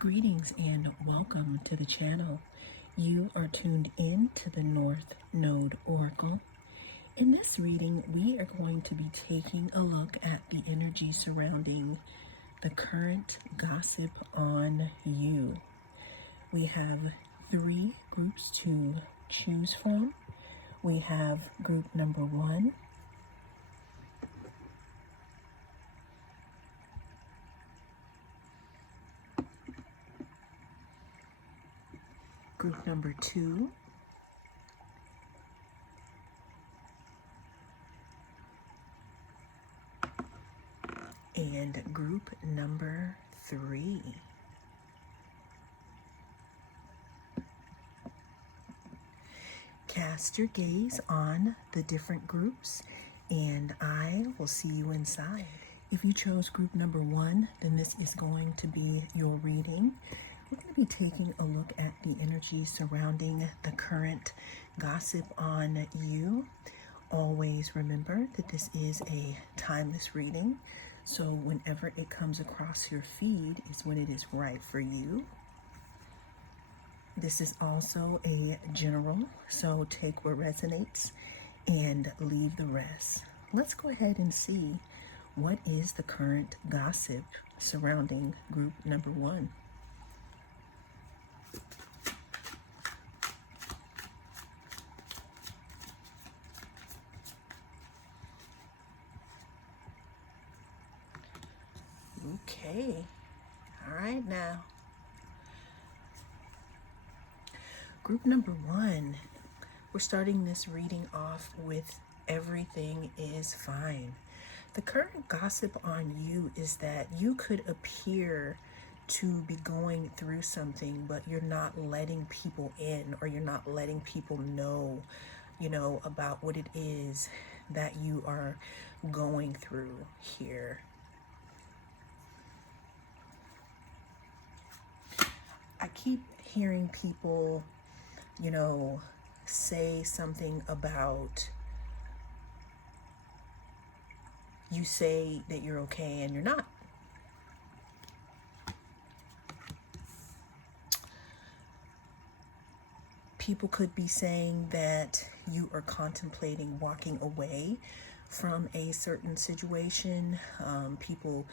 Greetings and welcome to the channel. You are tuned in to the North Node Oracle. In this reading, we are going to be taking a look at the energy surrounding the current gossip on you. We have 3 groups to choose from. We have group number 1, group number 2, and group number 3. Cast your gaze on the different groups and I will see you inside. If you chose group number 1, then this is going to be your reading. We're going to be taking a look at the energy surrounding the current gossip on you. Always remember that this is a timeless reading, so whenever it comes across your feed is when it is right for you. This is also a general, so take what resonates and leave the rest. Let's go ahead and see what is the current gossip surrounding group number 1. Okay, all right now. Group number 1, we're starting this reading off with everything is fine. The current gossip on you is that you could appear to be going through something, but you're not letting people in, or you're not letting people know, about what it is that you are going through here. I keep hearing people, say something about, you say that you're okay and you're not. People could be saying that you are contemplating walking away from a certain situation. People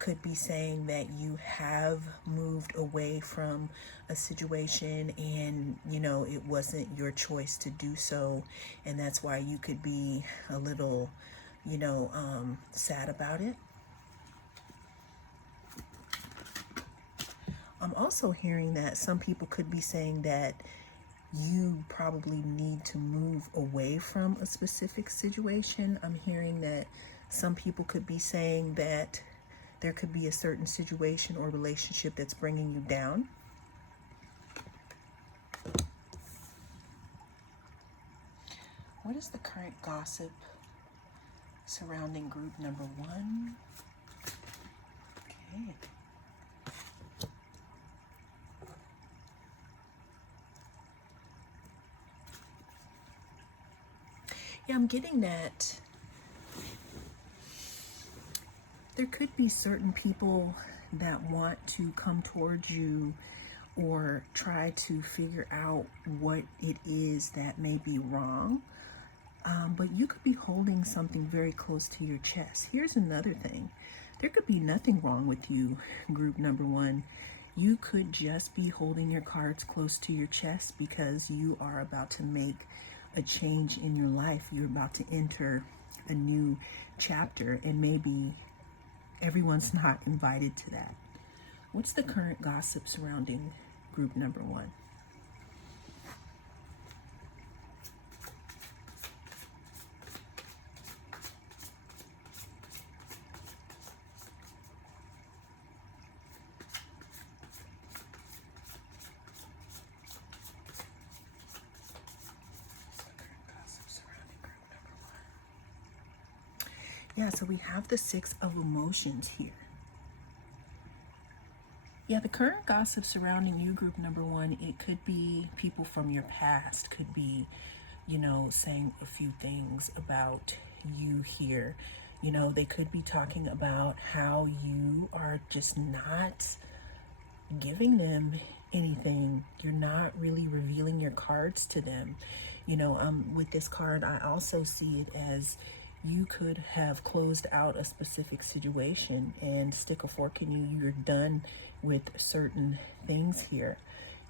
could be saying that you have moved away from a situation and it wasn't your choice to do so, and that's why you could be a little sad about it. I'm also hearing that some people could be saying that you probably need to move away from a specific situation. I'm hearing that some people could be saying that there could be a certain situation or relationship that's bringing you down. What is the current gossip surrounding group number 1? Okay. Yeah, I'm getting that there could be certain people that want to come towards you or try to figure out what it is that may be wrong. But you could be holding something very close to your chest. Here's another thing. There could be nothing wrong with you, group number 1. You could just be holding your cards close to your chest because you are about to make a change in your life. You're about to enter a new chapter, and maybe everyone's not invited to that. What's the current gossip surrounding group number 1? Yeah, so we have the 6 of emotions here. Yeah, the current gossip surrounding you, group number 1, it could be people from your past, could be, saying a few things about you here. They could be talking about how you are just not giving them anything. You're not really revealing your cards to them. With this card, I also see it as you could have closed out a specific situation and stick a fork in you. You're done with certain things here.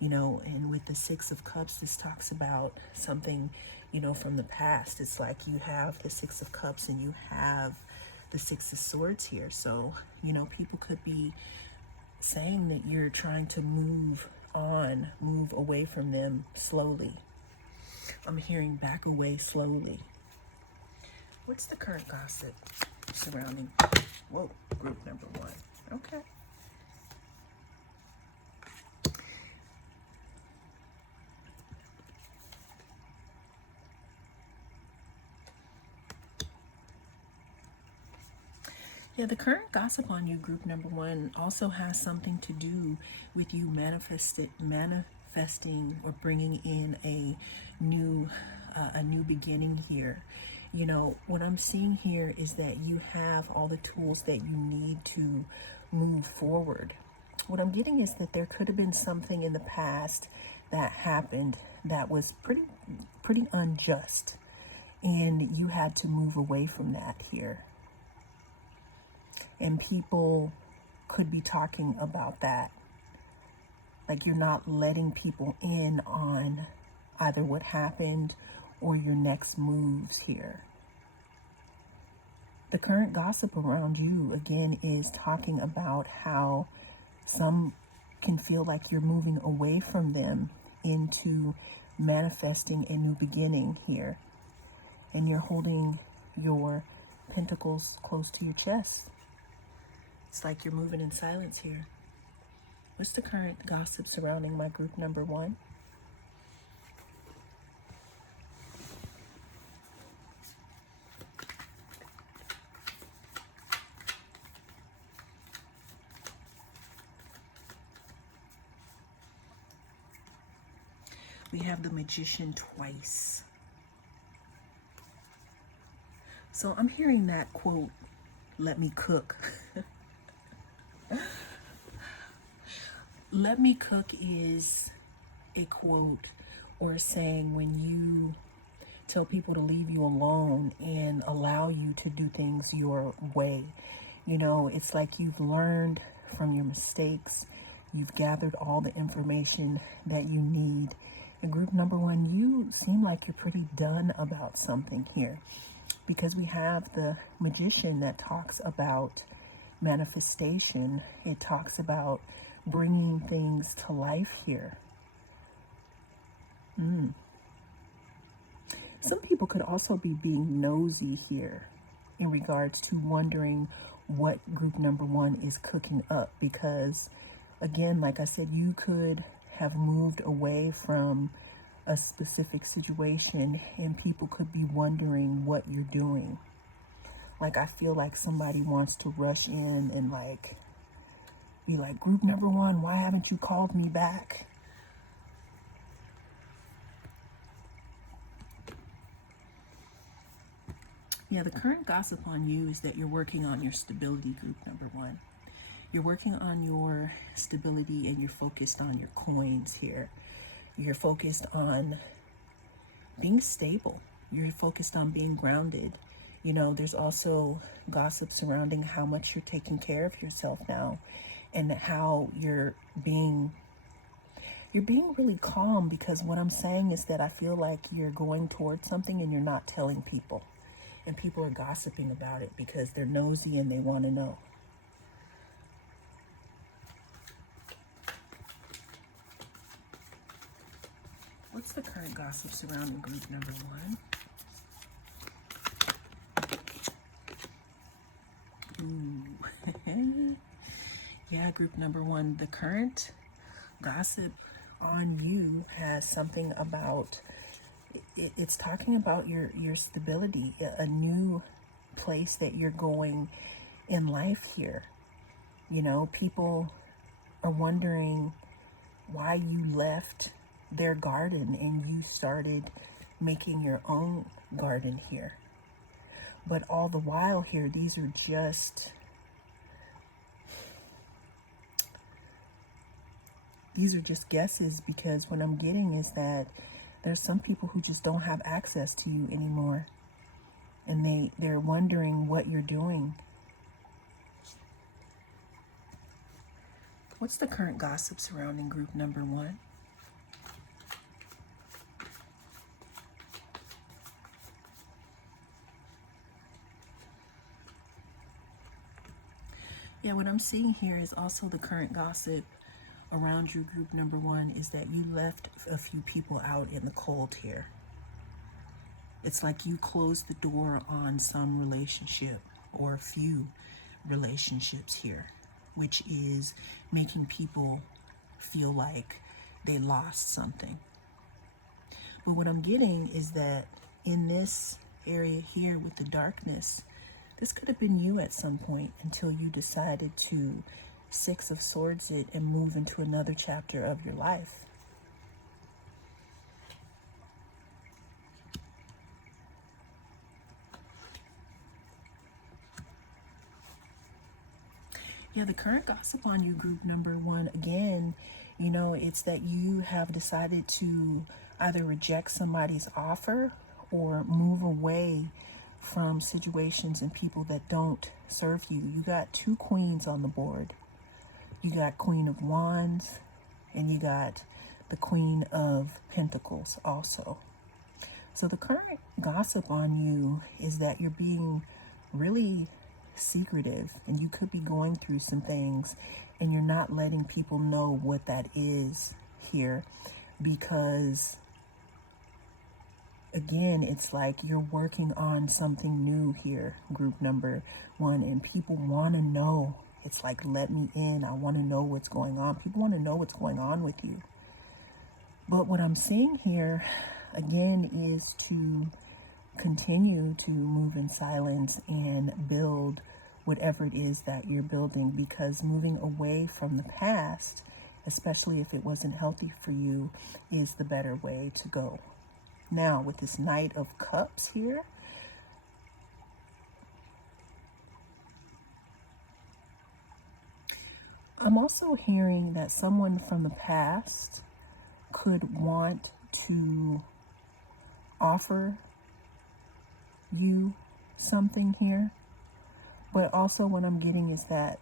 And with the Six of Cups, this talks about something, from the past. It's like you have the Six of Cups and you have the Six of Swords here. So, people could be saying that you're trying to move on, move away from them slowly. I'm hearing back away slowly. What's the current gossip surrounding, group number one? Okay. Yeah, the current gossip on you, group number one, also has something to do with you manifesting or bringing in a new beginning here. What I'm seeing here is that you have all the tools that you need to move forward. What I'm getting is that there could have been something in the past that happened that was pretty unjust, and you had to move away from that here. And people could be talking about that. Like you're not letting people in on either what happened or your next moves here. The current gossip around you, again, is talking about how some can feel like you're moving away from them into manifesting a new beginning here. And you're holding your pentacles close to your chest. It's like you're moving in silence here. What's the current gossip surrounding my group number one? We have the Magician twice. So I'm hearing that quote, "Let me cook." Let me cook is a quote or a saying when you tell people to leave you alone and allow you to do things your way. It's like you've learned from your mistakes. You've gathered all the information that you need. And group number one, you seem like you're pretty done about something here, because we have the Magician that talks about manifestation. It talks about bringing things to life here. Some people could also be being nosy here in regards to wondering what group number one is cooking up, because again, like I said, you could have moved away from a specific situation and people could be wondering what you're doing. Like, I feel like somebody wants to rush in and be like, "Group number one, why haven't you called me back?" Yeah, the current gossip on you is that you're working on your stability, group number one. You're working on your stability and you're focused on your coins here. You're focused on being stable. You're focused on being grounded. There's also gossip surrounding how much you're taking care of yourself now and how you're being really calm, because what I'm saying is that I feel like you're going towards something and you're not telling people. And people are gossiping about it because they're nosy and they want to know. What's the current gossip surrounding group number one? Ooh. Yeah, group number one, the current gossip on you has something about, it's talking about your stability, a new place that you're going in life here. People are wondering why you left their garden and you started making your own garden here. But all the while here, these are just these are just guesses, because what I'm getting is that there's some people who just don't have access to you anymore. And they're wondering what you're doing. What's the current gossip surrounding group number 1? Yeah, what I'm seeing here is also the current gossip around your group number 1 is that you left a few people out in the cold here. It's like you closed the door on some relationship or a few relationships here, which is making people feel like they lost something. But what I'm getting is that in this area here with the darkness, this could have been you at some point until you decided to Six of Swords it and move into another chapter of your life. Yeah, the current gossip on you, group number 1, again, you know, it's that you have decided to either reject somebody's offer or move away from situations and people that don't serve you. You got 2 queens on the board. You got Queen of Wands and you got the Queen of Pentacles also. So the current gossip on you is that you're being really secretive, and you could be going through some things and you're not letting people know what that is here, because again, it's like you're working on something new here, group number 1, and people want to know. It's like, let me in. I want to know what's going on. People want to know what's going on with you. But what I'm seeing here again is to continue to move in silence and build whatever it is that you're building, because moving away from the past, especially if it wasn't healthy for you, is the better way to go. Now, with this Knight of Cups here, I'm also hearing that someone from the past could want to offer you something here. But also what I'm getting is that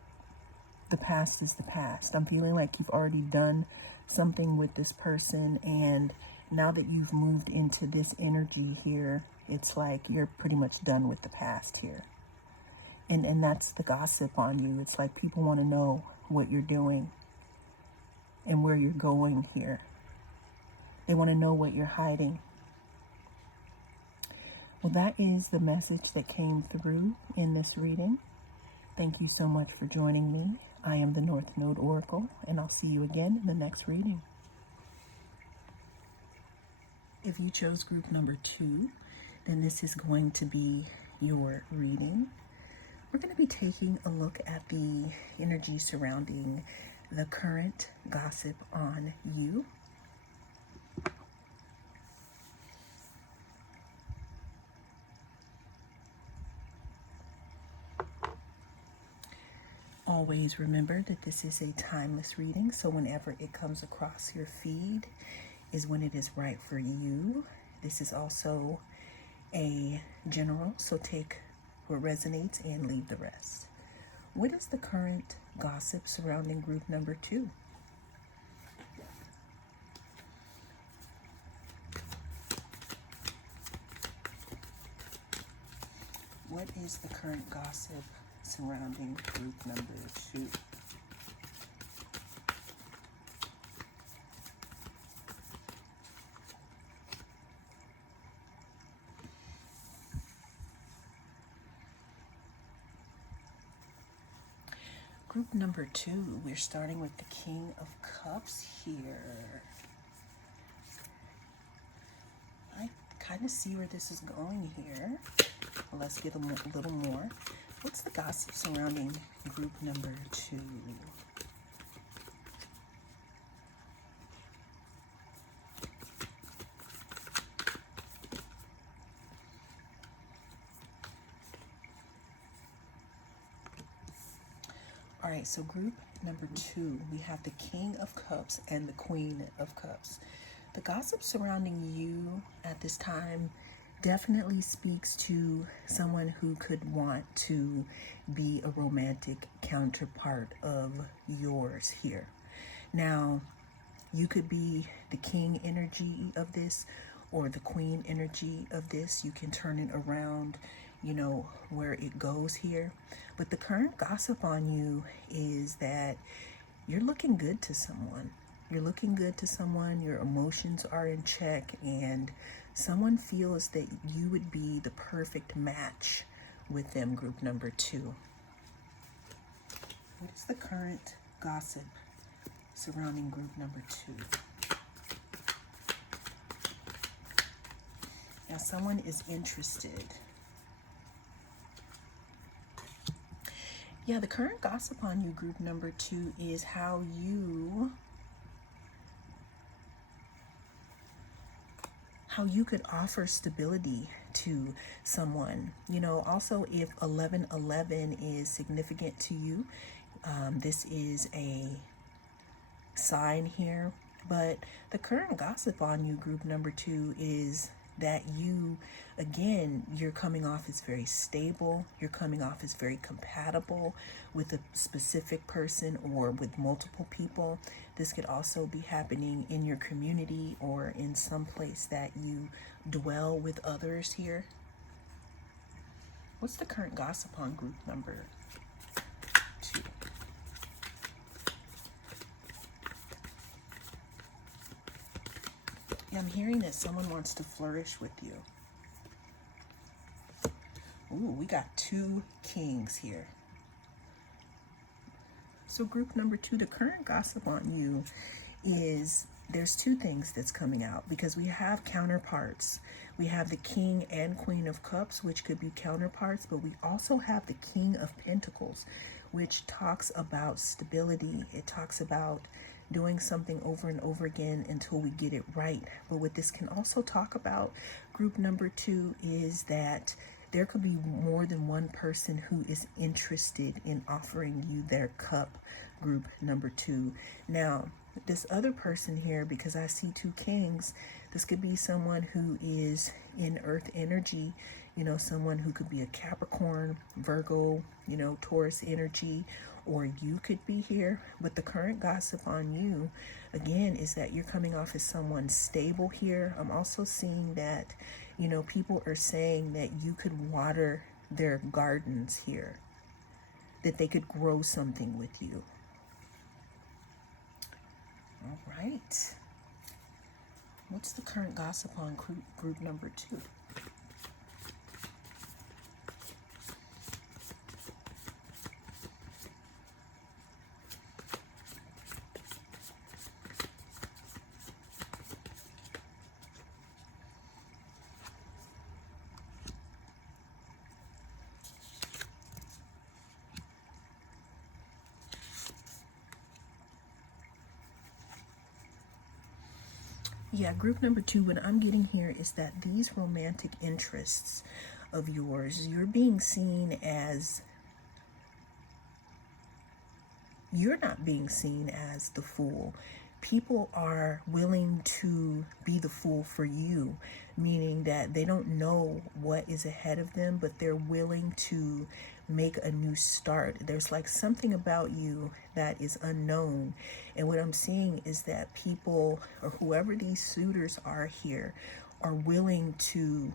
the past is the past. I'm feeling like you've already done something with this person, and now that you've moved into this energy here, it's like you're pretty much done with the past here. And that's the gossip on you. It's like people want to know what you're doing and where you're going here. They want to know what you're hiding. Well, that is the message that came through in this reading. Thank you so much for joining me. I am the North Node Oracle, and I'll see you again in the next reading. If you chose group number 2, then this is going to be your reading. We're going to be taking a look at the energy surrounding the current gossip on you. Always remember that this is a timeless reading, so whenever it comes across your feed is when it is right for you. This is also a general, so take what resonates and leave the rest. What is the current gossip surrounding group number 2? What is the current gossip surrounding group number 2? Group number 2, we're starting with the King of Cups here. I kind of see where this is going here. Let's get a little more. What's the gossip surrounding group number 2? All right, so group number 2, we have the King of Cups and the Queen of Cups. The gossip surrounding you at this time definitely speaks to someone who could want to be a romantic counterpart of yours here. Now, you could be the king energy of this or the queen energy of this. You can turn it around, where it goes here. But the current gossip on you is that you're looking good to someone. You're looking good to someone, your emotions are in check, and someone feels that you would be the perfect match with them, group number 2. What is the current gossip surrounding group number 2? Now, someone is interested. Yeah, the current gossip on you, group number 2, is how you could offer stability to someone. Also, if 1111 is significant to you, this is a sign here. But the current gossip on you, group number 2, is that you're coming off as very stable. You're coming off as very compatible with a specific person or with multiple people. This could also be happening in your community or in some place that you dwell with others here. What's the current gossip on group number 2? I'm hearing that someone wants to flourish with you. Ooh, we got 2 kings here. So group number 2, the current gossip on you is there's 2 things that's coming out, because we have counterparts. We have the King and Queen of Cups, which could be counterparts, but we also have the King of Pentacles, which talks about stability. It talks about doing something over and over again until we get it right. But what this can also talk about, group number 2, is that there could be more than one person who is interested in offering you their cup, group number 2. Now, this other person here, because I see 2 kings, this could be someone who is in earth energy, someone who could be a Capricorn, Virgo, Taurus energy, or you could be here. But the current gossip on you, again, is that you're coming off as someone stable here. I'm also seeing that, people are saying that you could water their gardens here, that they could grow something with you. All right. What's the current gossip on group number 2? Yeah, group number 2, what I'm getting here is that these romantic interests of yours, you're being seen as, you're not being seen as the fool. People are willing to be the fool for you, meaning that they don't know what is ahead of them, but they're willing to make a new start. There's like something about you that is unknown. And what I'm seeing is that people, or whoever these suitors are here, are willing to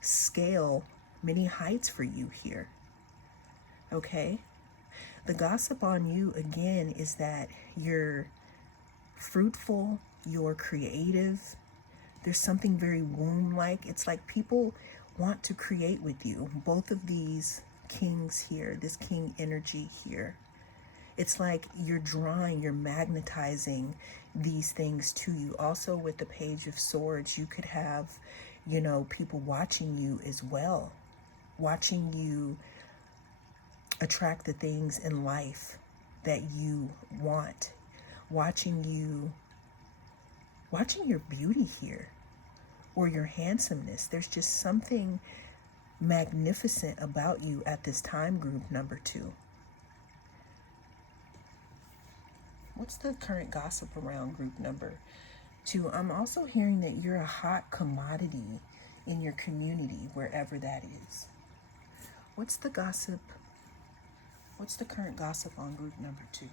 scale many heights for you here. Okay? The gossip on you, again, is that you're fruitful, you're creative. There's something very womb-like. It's like people want to create with you. Both of these kings here, this king energy here, it's like you're drawing, you're magnetizing these things to you. Also, with the Page of Swords, you could have, people watching you as well, watching you attract the things in life that you want, watching your beauty here, or your handsomeness. There's just something magnificent about you at this time, group number 2. What's the current gossip around group number 2? I'm also hearing that you're a hot commodity in your community, wherever that is. What's the gossip? What's the current gossip on group number 2?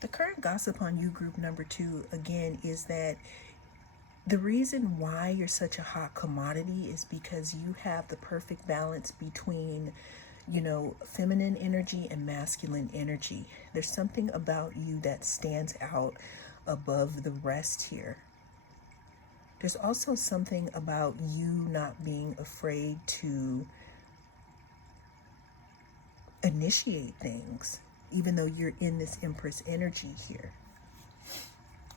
The current gossip on you, group number 2, again, is that the reason why you're such a hot commodity is because you have the perfect balance between, feminine energy and masculine energy. There's something about you that stands out above the rest here. There's also something about you not being afraid to initiate things, even though you're in this Empress energy here.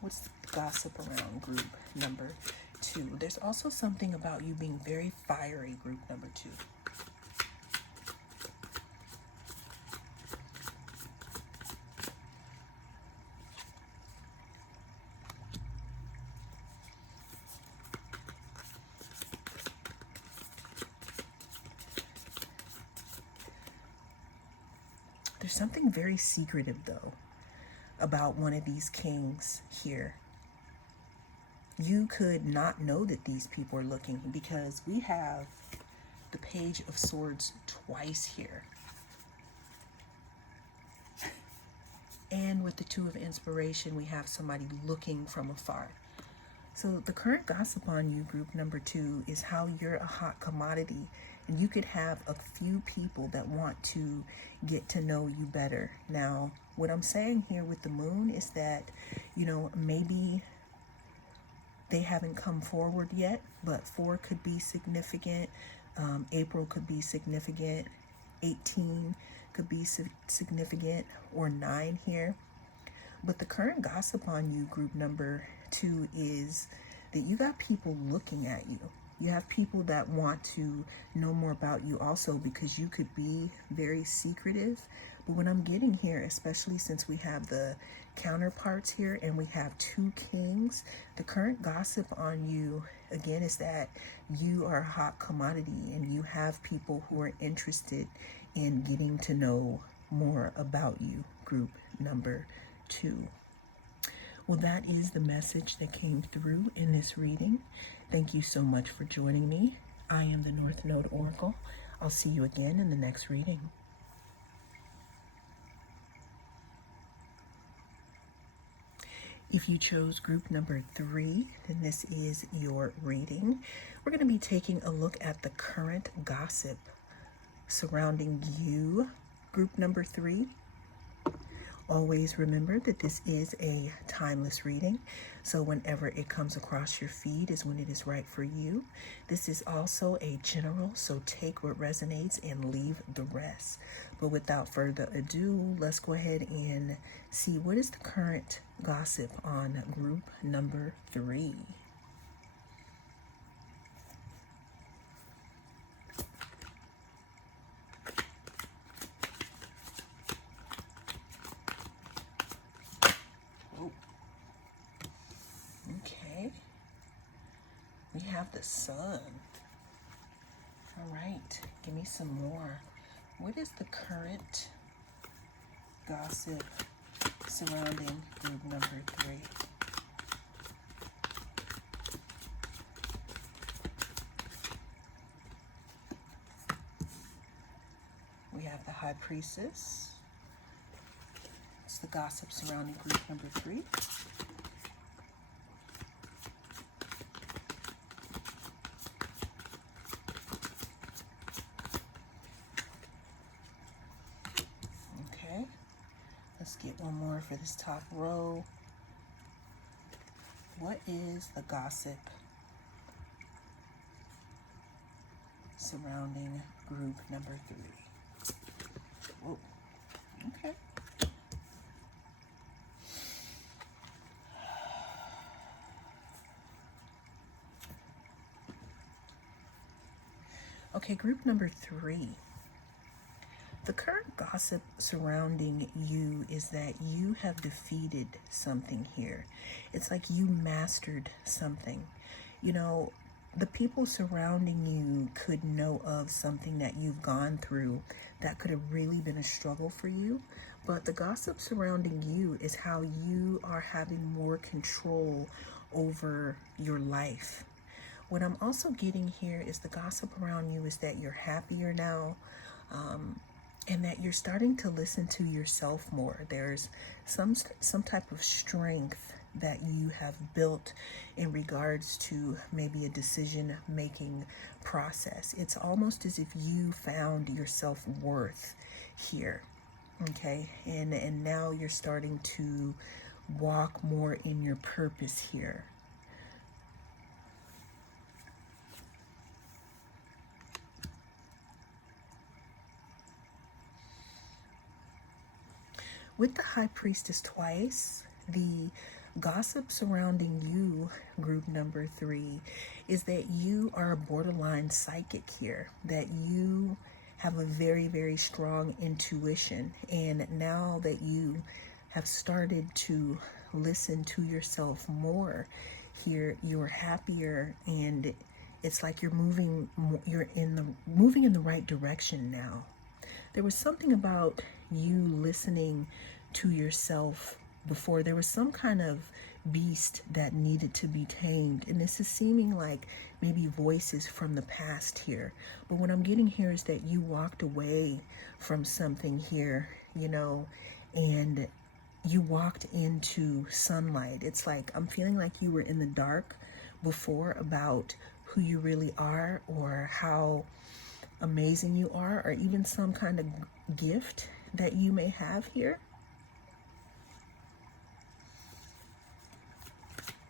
What's the gossip around group number 2? There's also something about you being very fiery, group number 2. There's something very secretive, though, about one of these kings here. You could not know that these people are looking because we have the Page of Swords twice here. And with the Two of Inspiration, we have somebody looking from afar. So the current gossip on you, group number 2, is how you're a hot commodity, and you could have a few people that want to get to know you better. Now, what I'm saying here with the moon is that, maybe they haven't come forward yet, but 4 could be significant. April could be significant. 18 could be significant, or 9 here. But the current gossip on you, group number 2, is that you got people looking at you. You have people that want to know more about you also, because you could be very secretive. But what I'm getting here, especially since we have the counterparts here and we have 2 kings, the current gossip on you, again, is that you are a hot commodity and you have people who are interested in getting to know more about you, group number 2. Well, that is the message that came through in this reading. Thank you so much for joining me. I am the North Node Oracle. I'll see you again in the next reading. If you chose group number 3, then this is your reading. We're going to be taking a look at the current gossip surrounding you, group number 3. Always remember that this is a timeless reading, so whenever it comes across your feed is when it is right for you. This is also a general, so take what resonates and leave the rest. But without further ado, let's go ahead and see what is the current gossip on group number 3. We have the Sun. All right, give me some more. What is the current gossip surrounding group number 3? We have the High Priestess. It's the gossip surrounding group number 3. Let's get one more for this top row. What is the gossip surrounding group number 3? Whoa. Okay. Okay, group number 3. The current gossip surrounding you is that you have defeated something here. It's like you mastered something. You know, the people surrounding you could know of something that you've gone through that could have really been a struggle for you. But the gossip surrounding you is how you are having more control over your life. What I'm also getting here is the gossip around you is that you're happier now, and that you're starting to listen to yourself more. There's some type of strength that you have built in regards to maybe a decision making process. It's almost as if you found your self-worth here. Okay, and now you're starting to walk more in your purpose here. With the High Priestess twice, the gossip surrounding you, group number 3, is that you are a borderline psychic here, that you have a very, very strong intuition. And now that you have started to listen to yourself more here, you're happier, and it's like you're moving in the right direction now. There was something about you listening to yourself before. There was some kind of beast that needed to be tamed, and this is seeming like maybe voices from the past here. But what I'm getting here is that you walked away from something here, you know, and you walked into sunlight. It's like I'm feeling like you were in the dark before about who you really are, or how amazing you are, or even some kind of gift that you may have here.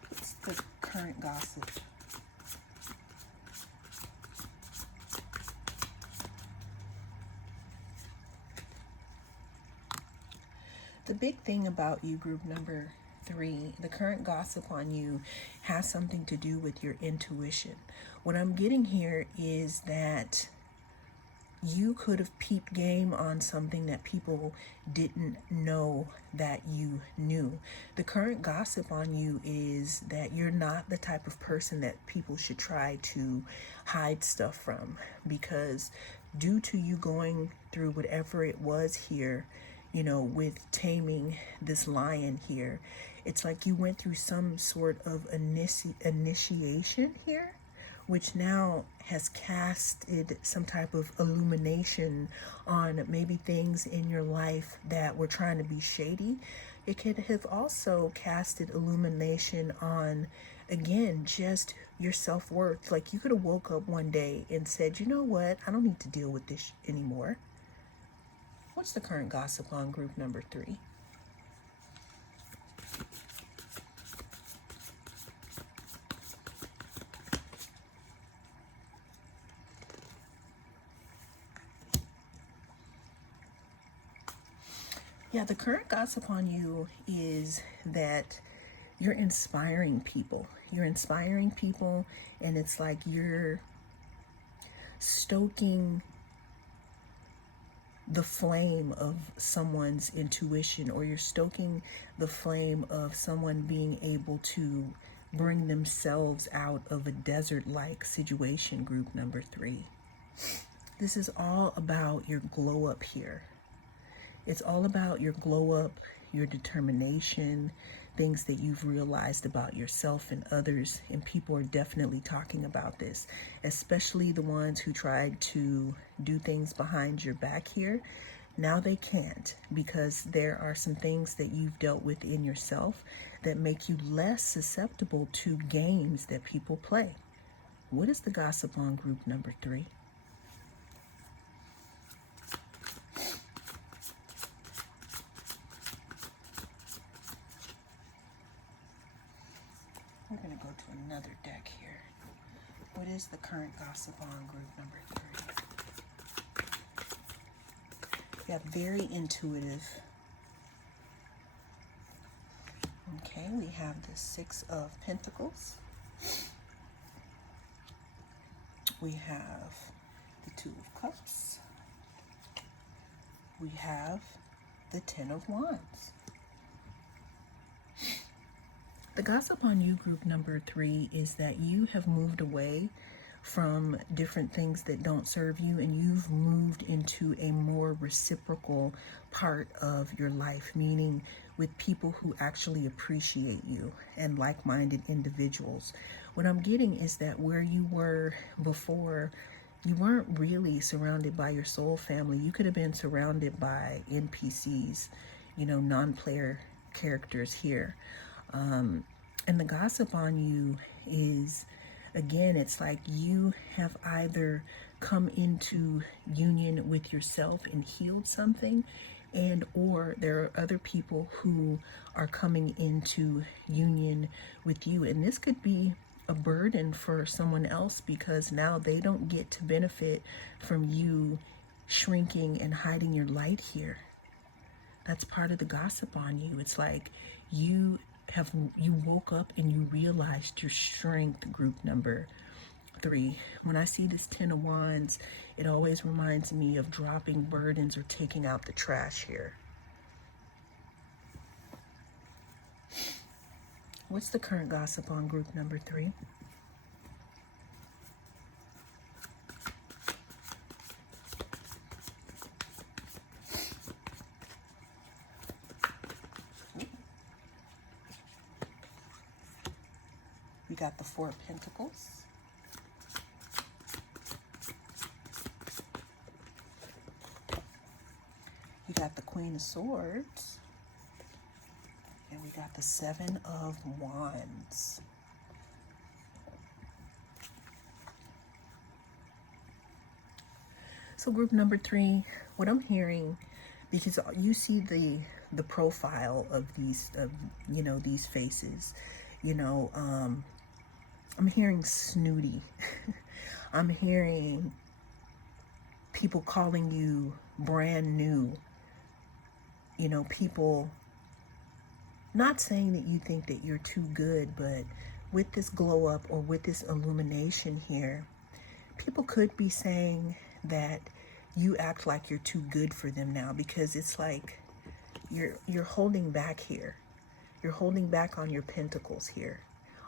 What's the current gossip? The big thing about you, group number 3, the current gossip on you has something to do with your intuition. What I'm getting here is that you could have peeped game on something that people didn't know that you knew. The current gossip on you is that you're not the type of person that people should try to hide stuff from, because due to you going through whatever it was here, you know, with taming this lion here, it's like you went through some sort of initiation here, which now has casted some type of illumination on maybe things in your life that were trying to be shady. It could have also casted illumination on, again, just your self-worth. Like you could have woke up one day and said, you know what, I don't need to deal with this anymore. What's the current gossip on group number 3? Yeah, the current gossip on you is that you're inspiring people. You're inspiring people, and it's like you're stoking the flame of someone's intuition, or you're stoking the flame of someone being able to bring themselves out of a desert-like situation, group number 3. This is all about your glow up here. It's all about your glow up, your determination, things that you've realized about yourself and others, and people are definitely talking about this, especially the ones who tried to do things behind your back here. Now they can't, because there are some things that you've dealt with in yourself that make you less susceptible to games that people play. What is the gossip on group number 3? We're going to go to another deck here. What is the current gossip on group number 3? Yeah, very intuitive. Okay, we have the 6 of Pentacles. We have the 2 of Cups. we have the Ten of Wands. The gossip on you, group number 3, is that you have moved away from different things that don't serve you, and you've moved into a more reciprocal part of your life, meaning with people who actually appreciate you and like-minded individuals. What I'm getting is that where you were before, you weren't really surrounded by your soul family. You could have been surrounded by NPCs, non-player characters here. And the gossip on you is, again, it's like you have either come into union with yourself and healed something, and or there are other people who are coming into union with you. And this could be a burden for someone else, because now they don't get to benefit from you shrinking and hiding your light here. That's part of the gossip on you. It's like you woke up and you realized your strength, group number 3. When I see this Ten of Wands, it always reminds me of dropping burdens or taking out the trash here. What's the current gossip on group number 3? We got the Four of Pentacles. You got the Queen of Swords. And we got the Seven of Wands. So group number 3, what I'm hearing, because you see the profile of these, these faces, I'm hearing snooty. I'm hearing people calling you brand new. People not saying that you think that you're too good, but with this glow up or with this illumination here, people could be saying that you act like you're too good for them now, because it's like you're holding back here. You're holding back on your pentacles here,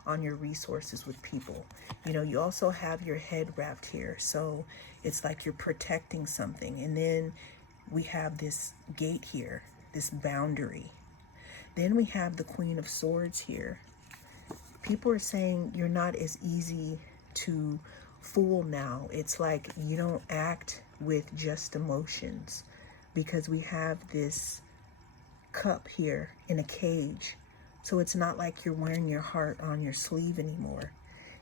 on your resources with people. You also have your head wrapped here, so it's like you're protecting something. And then we have this gate here, this boundary. Then we have the Queen of Swords here. People are saying you're not as easy to fool now. It's like you don't act with just emotions, because we have this cup here in a cage. So it's not like you're wearing your heart on your sleeve anymore.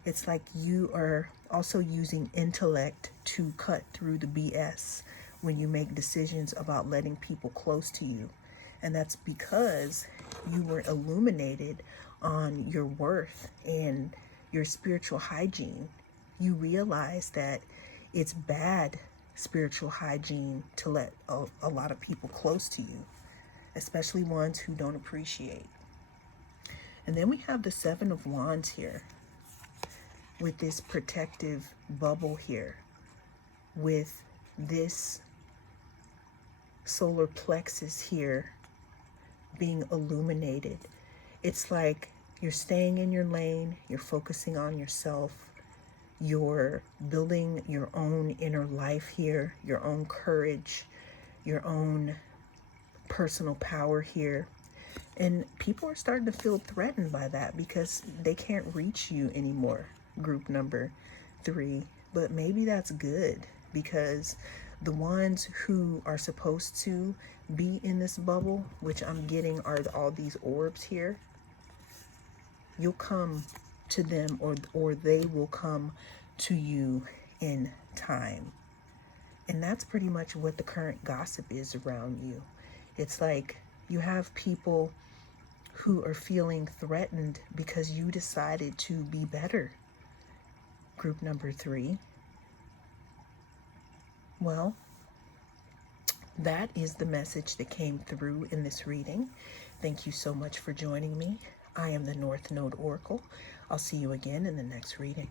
It's like you are also using intellect to cut through the BS when you make decisions about letting people close to you. And that's because you were illuminated on your worth and your spiritual hygiene. You realize that it's bad spiritual hygiene to let a lot of people close to you, especially ones who don't appreciate. And then we have the Seven of Wands here with this protective bubble here, with this solar plexus here being illuminated. It's like you're staying in your lane, you're focusing on yourself, you're building your own inner life here, your own courage, your own personal power here. And people are starting to feel threatened by that, because they can't reach you anymore, group number 3. But maybe that's good, because the ones who are supposed to be in this bubble, which I'm getting are all these orbs here, you'll come to them, or they will come to you in time. And that's pretty much what the current gossip is around you. It's like you have people who are feeling threatened because you decided to be better, group number 3. Well, that is the message that came through in this reading. Thank you so much for joining me. I am the North Node Oracle. I'll see you again in the next reading.